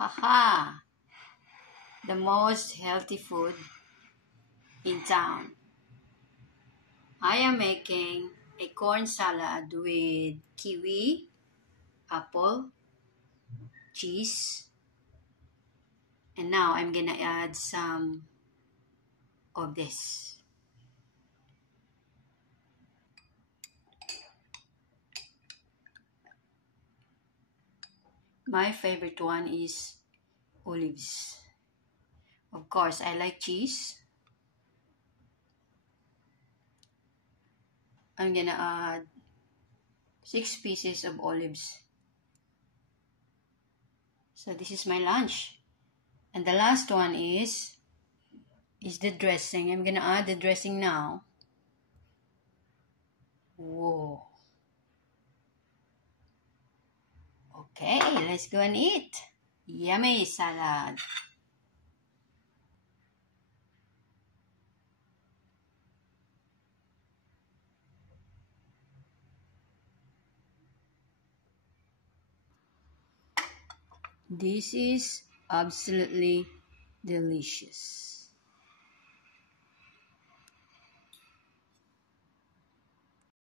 Haha! The most healthy food in town. I am making a corn salad with kiwi, apple, cheese, and now I'm gonna add some of this. My favorite one is olives. Of course, I like cheese. I'm gonna add 6 pieces of olives. So this is my lunch. And the last one is the dressing. I'm gonna add the dressing now. Whoa. Okay, let's go and eat. Yummy salad. This is absolutely delicious.